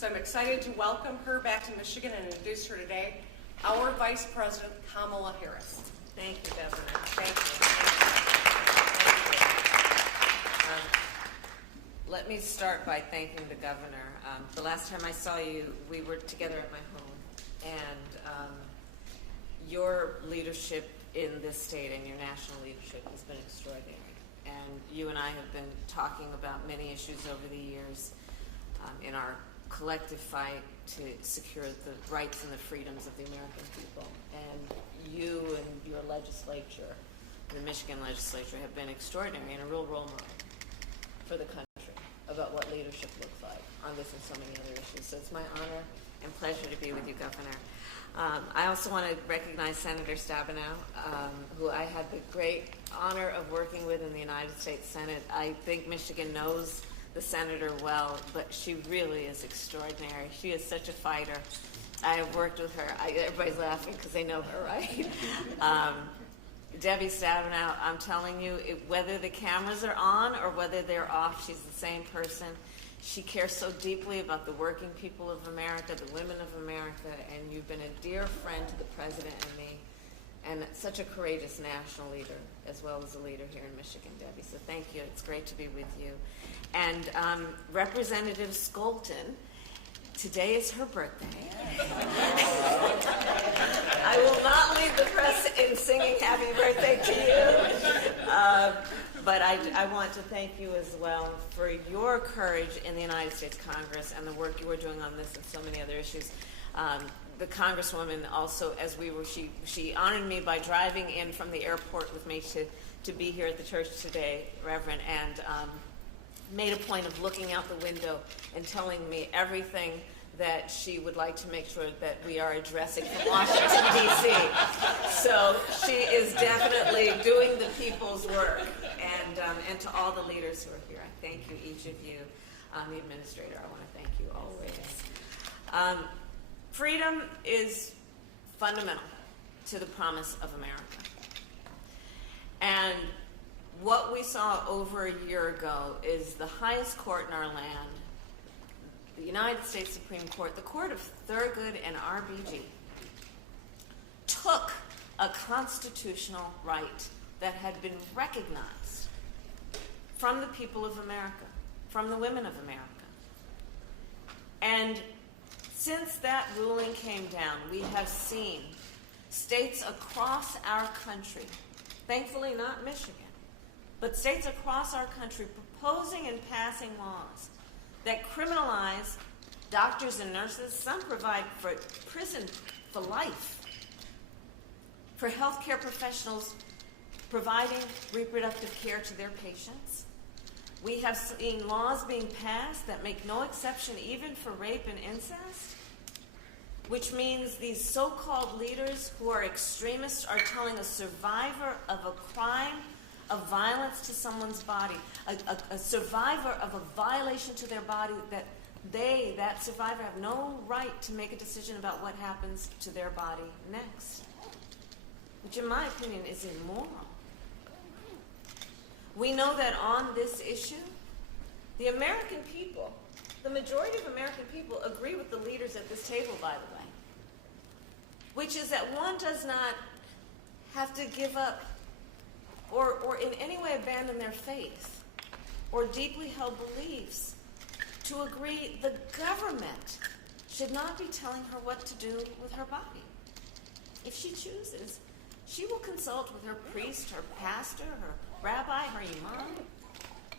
So I'm excited to welcome her back to Michigan and introduce her today, our Vice President, Kamala Harris. Thank you, Governor. Thank you. Let me start by thanking the Governor. The last time I saw you, we were together at my home, and your leadership in this state and your national leadership has been extraordinary. And you and I have been talking about many issues over the years in our collective fight to secure the rights and the freedoms of the American people. And you and your legislature, the Michigan legislature, have been extraordinary and a real role model for the country about what leadership looks like on this and so many other issues. So it's my honor and pleasure to be with you, Governor. I also want to recognize Senator Stabenow, who I had the great honor of working with in the United States Senate. I think Michigan knows the senator well, but she really is extraordinary. She is such a fighter. I have worked with her. Everybody's laughing because they know her, right? Debbie Stabenow, I'm telling you, whether the cameras are on or whether they're off, she's the same person. She cares so deeply about the working people of America, the women of America, and you've been a dear friend to the President and me, and such a courageous national leader, as well as a leader here in Michigan, Debbie. So thank you. It's great to be with you. And Representative Skolton, today is her birthday. I will not leave the press in singing happy birthday to you. But I want to thank you as well for your courage in the United States Congress and the work you were doing on this and so many other issues. The Congresswoman also, as we were, she honored me by driving in from the airport with me to be here at the church today, Reverend, and made a point of looking out the window and telling me everything that she would like to make sure that we are addressing from Washington, D.C. So she is definitely doing the people's work. And to all the leaders who are here, I thank you, each of you. The administrator, I want to thank you always. Freedom is fundamental to the promise of America. And what we saw over a year ago is the highest court in our land, the United States Supreme Court, the Court of Thurgood and RBG, took a constitutional right that had been recognized from the people of America, from the women of America. And since that ruling came down, we have seen states across our country, thankfully not Michigan, but states across our country proposing and passing laws that criminalize doctors and nurses. Some provide for prison for life, for healthcare professionals providing reproductive care to their patients. We have seen laws being passed that make no exception even for rape and incest, which means these so-called leaders who are extremists are telling a survivor of a crime of violence to someone's body, a survivor of a violation to their body, that that survivor, have no right to make a decision about what happens to their body next, which in my opinion is immoral. We know that on this issue, the American people, the majority of American people agree with the leaders at this table, by the way, which is that one does not have to give up or in any way abandon their faith or deeply held beliefs to agree the government should not be telling her what to do with her body. If she chooses, she will consult with her priest, her pastor, her rabbi, her imam,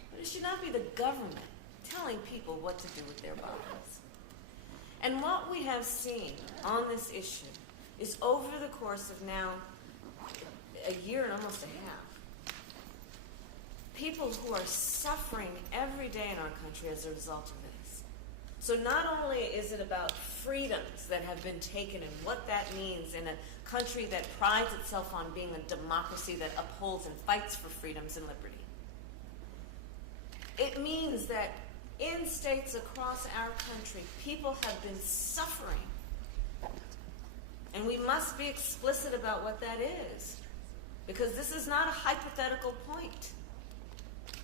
but it should not be the government telling people what to do with their bodies. And what we have seen on this issue is over the course of now a year and almost a half, people who are suffering every day in our country as a result of this. So not only is it about freedoms that have been taken and what that means in a country that prides itself on being a democracy that upholds and fights for freedoms and liberty, it means that in states across our country, people have been suffering. And we must be explicit about what that is, because this is not a hypothetical point.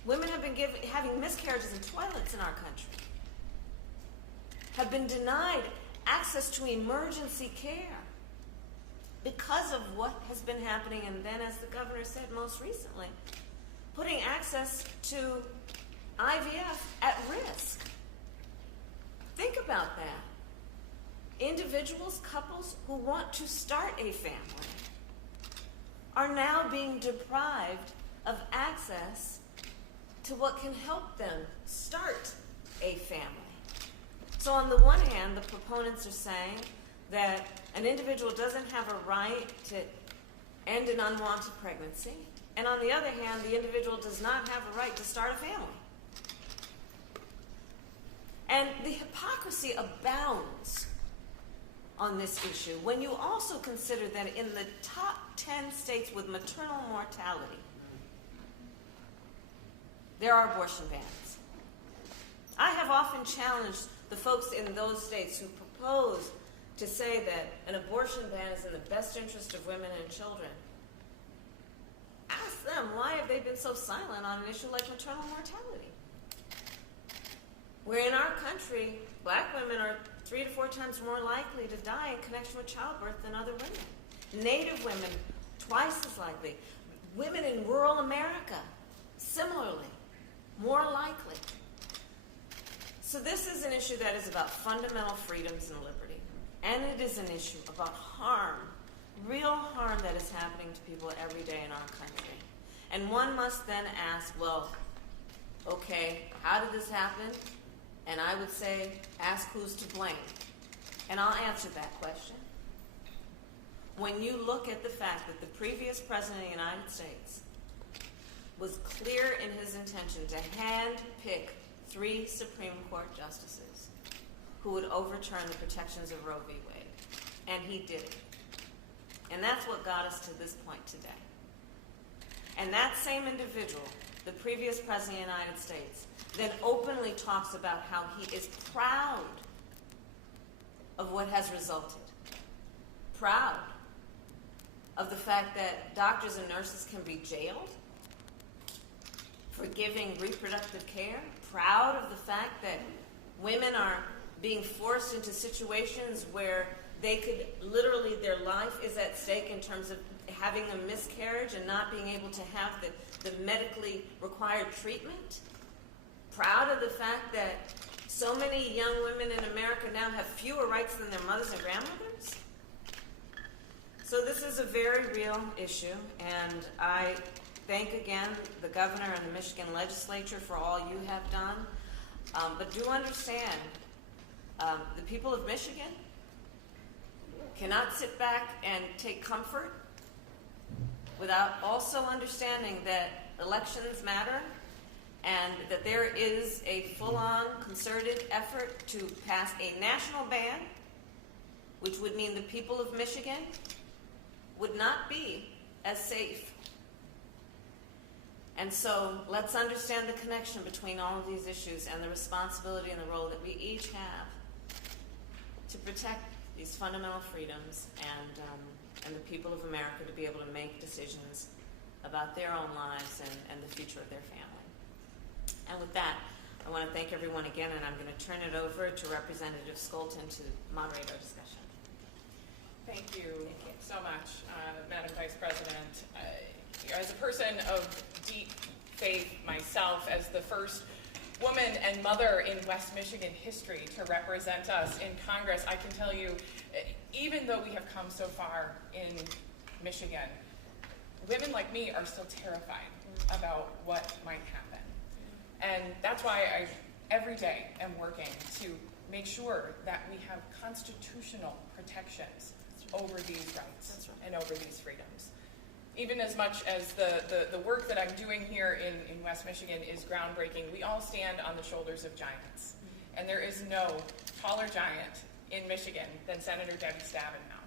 Women have been having miscarriages in toilets in our country. have been denied access to emergency care because of what has been happening, and then, as the governor said most recently, putting access to IVF at risk. Think about that. Individuals, couples who want to start a family are now being deprived of access to what can help them start a family. So on the one hand, the proponents are saying that an individual doesn't have a right to end an unwanted pregnancy, and on the other hand, the individual does not have a right to start a family. And the hypocrisy abounds on this issue when you also consider that in the top 10 states with maternal mortality, there are abortion bans. I have often challenged the folks in those states who propose to say that an abortion ban is in the best interest of women and children. Ask them, why have they been so silent on an issue like maternal mortality? Where in our country, black women are 3 to 4 times more likely to die in connection with childbirth than other women. Native women, twice as likely. Women in rural America, similarly, more likely. So this is an issue that is about fundamental freedoms and liberty. And it is an issue about harm, real harm that is happening to people every day in our country. And one must then ask, well, okay, how did this happen? And I would say, ask who's to blame. And I'll answer that question. When you look at the fact that the previous president of the United States was clear in his intention to hand-pick 3 Supreme Court justices who would overturn the protections of Roe v. Wade. And he did it. And that's what got us to this point today. And that same individual, the previous president of the United States, then openly talks about how he is proud of what has resulted. Proud of the fact that doctors and nurses can be jailed for giving reproductive care. Proud of the fact that women are being forced into situations where they could literally, their life is at stake in terms of having a miscarriage and not being able to have the medically required treatment. Proud of the fact that so many young women in America now have fewer rights than their mothers and grandmothers. So this is a very real issue, and I thank again the governor and the Michigan legislature for all you have done. But do understand, the people of Michigan cannot sit back and take comfort without also understanding that elections matter and that there is a full-on concerted effort to pass a national ban, which would mean the people of Michigan would not be as safe. And so let's understand the connection between all of these issues and the responsibility and the role that we each have to protect these fundamental freedoms and the people of America to be able to make decisions about their own lives and the future of their family. And with that, I want to thank everyone again, and I'm going to turn it over to Representative Skolton to moderate our discussion. Thank you so much, Madam Vice President. As a person of deep faith myself, as the first woman and mother in West Michigan history to represent us in Congress, I can tell you, even though we have come so far in Michigan, women like me are still terrified about what might happen. And that's why I, every day, am working to make sure that we have constitutional protections over these rights and over these freedoms. Even as much as the work that I'm doing here in West Michigan is groundbreaking, we all stand on the shoulders of giants. And there is no taller giant in Michigan than Senator Debbie Stabenow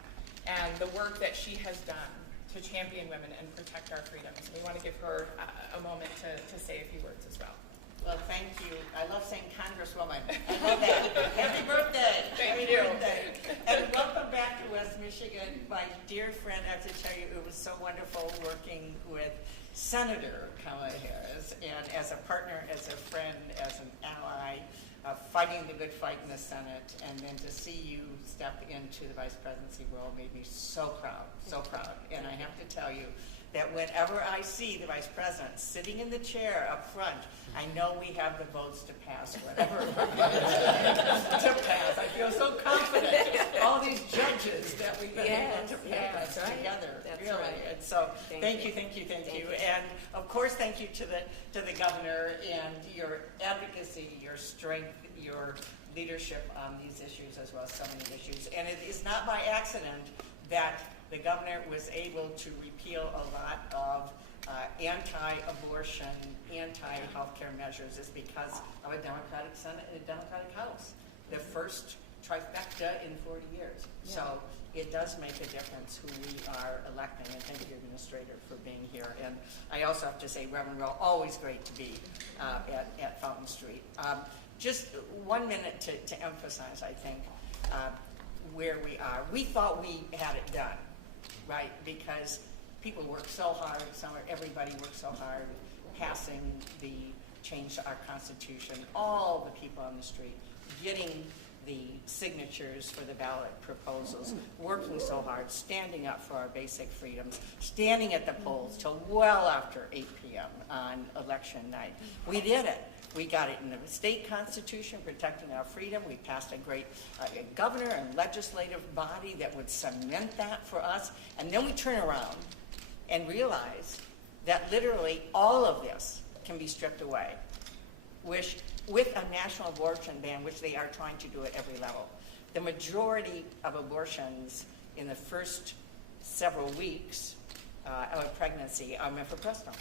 and the work that she has done to champion women and protect our freedoms. We want to give her a moment to say a few words as well. Well, thank you. I love saying Congresswoman. I love that. Happy birthday. Thank Happy you. birthday. And welcome back to West Michigan. My dear friend, I have to tell you, it was so wonderful working with Senator Kamala Harris, and as a partner, as a friend, as an ally. fighting the good fight in the Senate, and then to see you step into the vice presidency role made me so proud, so proud. And I have to tell you that whenever I see the vice president sitting in the chair up front, I know we have the votes to pass whatever we're going to pass. I feel so confident. All these judges that we've been able to pass together, That's really. right. And so, Thank thank you. And of course, thank you to the governor and your advocacy, your strength, your leadership on these issues as well as so many issues. And it is not by accident that the governor was able to repeal a lot of anti-abortion, anti-healthcare measures. Is because of a Democratic Senate and a Democratic House. The first trifecta in 40 years. Yeah. So it does make a difference who we are electing. And thank you, Administrator, for being here. And I also have to say, Reverend Rowe, always great to be at Fountain Street. Just 1 minute to emphasize, I think, where we are. We thought we had it done, right? Because people work so hard, everybody works so hard, passing the change to our Constitution, all the people on the street, getting the signatures for the ballot proposals, working so hard, standing up for our basic freedoms, standing at the polls till well after 8 p.m. on election night. We did it. We got it in the state constitution, protecting our freedom. We passed a great governor and legislative body that would cement that for us. And then we turn around and realize that literally all of this can be stripped away, which, with a national abortion ban, which they are trying to do at every level. The majority of abortions in the first several weeks of a pregnancy are mifepristone.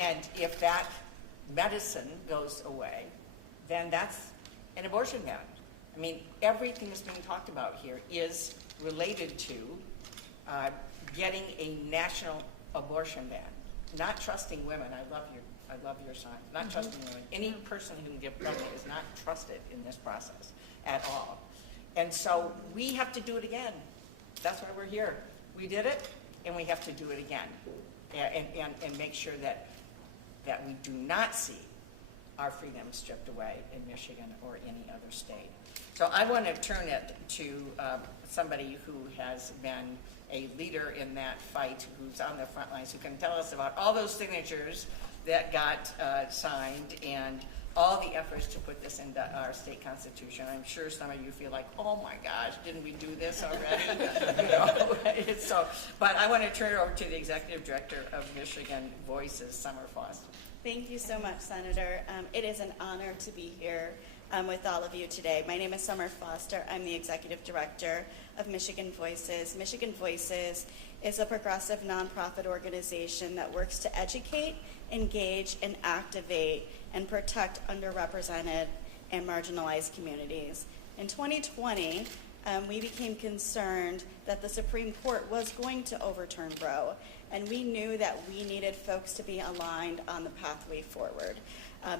And if that medicine goes away, then that's an abortion ban. I mean, everything that's being talked about here is related to getting a national abortion ban. Not trusting women. I love your sign. Not trusting women. Any person who can get pregnant is not trusted in this process at all. And so we have to do it again. That's why we're here. We did it, and we have to do it again, and make sure that we do not see our freedom stripped away in Michigan or any other state. So I want to turn it to somebody who has been a leader in that fight, who's on the front lines, who can tell us about all those signatures that got signed and all the efforts to put this into our state constitution. I'm sure some of you feel like, oh my gosh, didn't we do this already? But I want to turn it over to the Executive Director of Michigan Voices, Summer Foster. Thank you so much, Senator. It is an honor to be here with all of you today. My name is Summer Foster. I'm the Executive Director of Michigan Voices. Michigan Voices is a progressive nonprofit organization that works to educate, engage, and activate and protect underrepresented and marginalized communities. In 2020, we became concerned that the Supreme Court was going to overturn Roe, and we knew that we needed folks to be aligned on the pathway forward.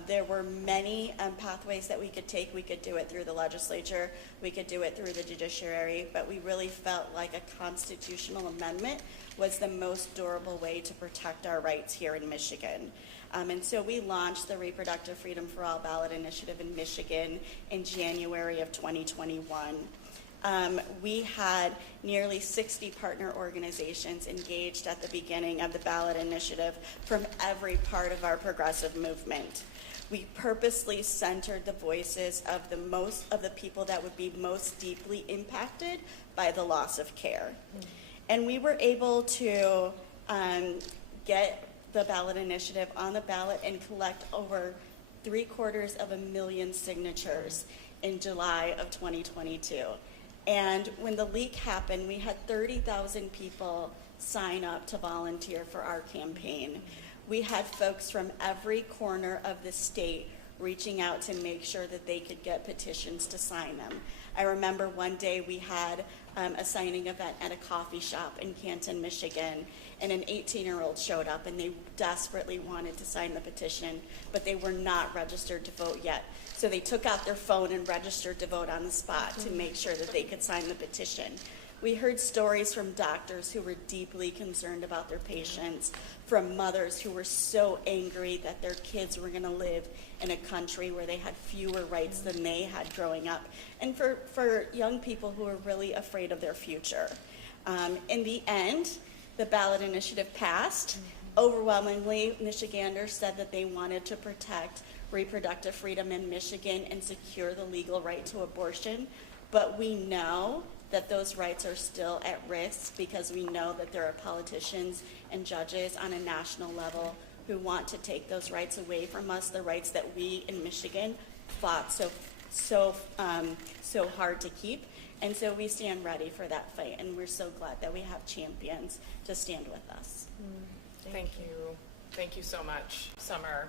There were many pathways that we could take. We could do it through the legislature, we could do it through the judiciary, but we really felt like a constitutional amendment was the most durable way to protect our rights here in Michigan. And so we launched the Reproductive Freedom for All ballot initiative in Michigan in January of 2021. We had nearly 60 partner organizations engaged at the beginning of the ballot initiative from every part of our progressive movement. We purposely centered the voices of the people that would be most deeply impacted by the loss of care. And we were able to get the ballot initiative on the ballot and collect over 750,000 signatures in July of 2022. And when the leak happened, we had 30,000 people sign up to volunteer for our campaign. We had folks from every corner of the state reaching out to make sure that they could get petitions to sign them. I remember one day we had a signing event at a coffee shop in Canton, Michigan, and an 18-year-old showed up and they desperately wanted to sign the petition, but they were not registered to vote yet. So they took out their phone and registered to vote on the spot to make sure that they could sign the petition. We heard stories from doctors who were deeply concerned about their patients, from mothers who were so angry that their kids were going to live in a country where they had fewer rights than they had growing up, and for young people who were really afraid of their future. In the end, the ballot initiative passed. Overwhelmingly, Michiganders said that they wanted to protect reproductive freedom in Michigan and secure the legal right to abortion. But we know that those rights are still at risk because we know that there are politicians and judges on a national level who want to take those rights away from us, the rights that we in Michigan fought so hard to keep. And so we stand ready for that fight, and we're so glad that we have champions to stand with us. Thank you. Thank you so much, Summer.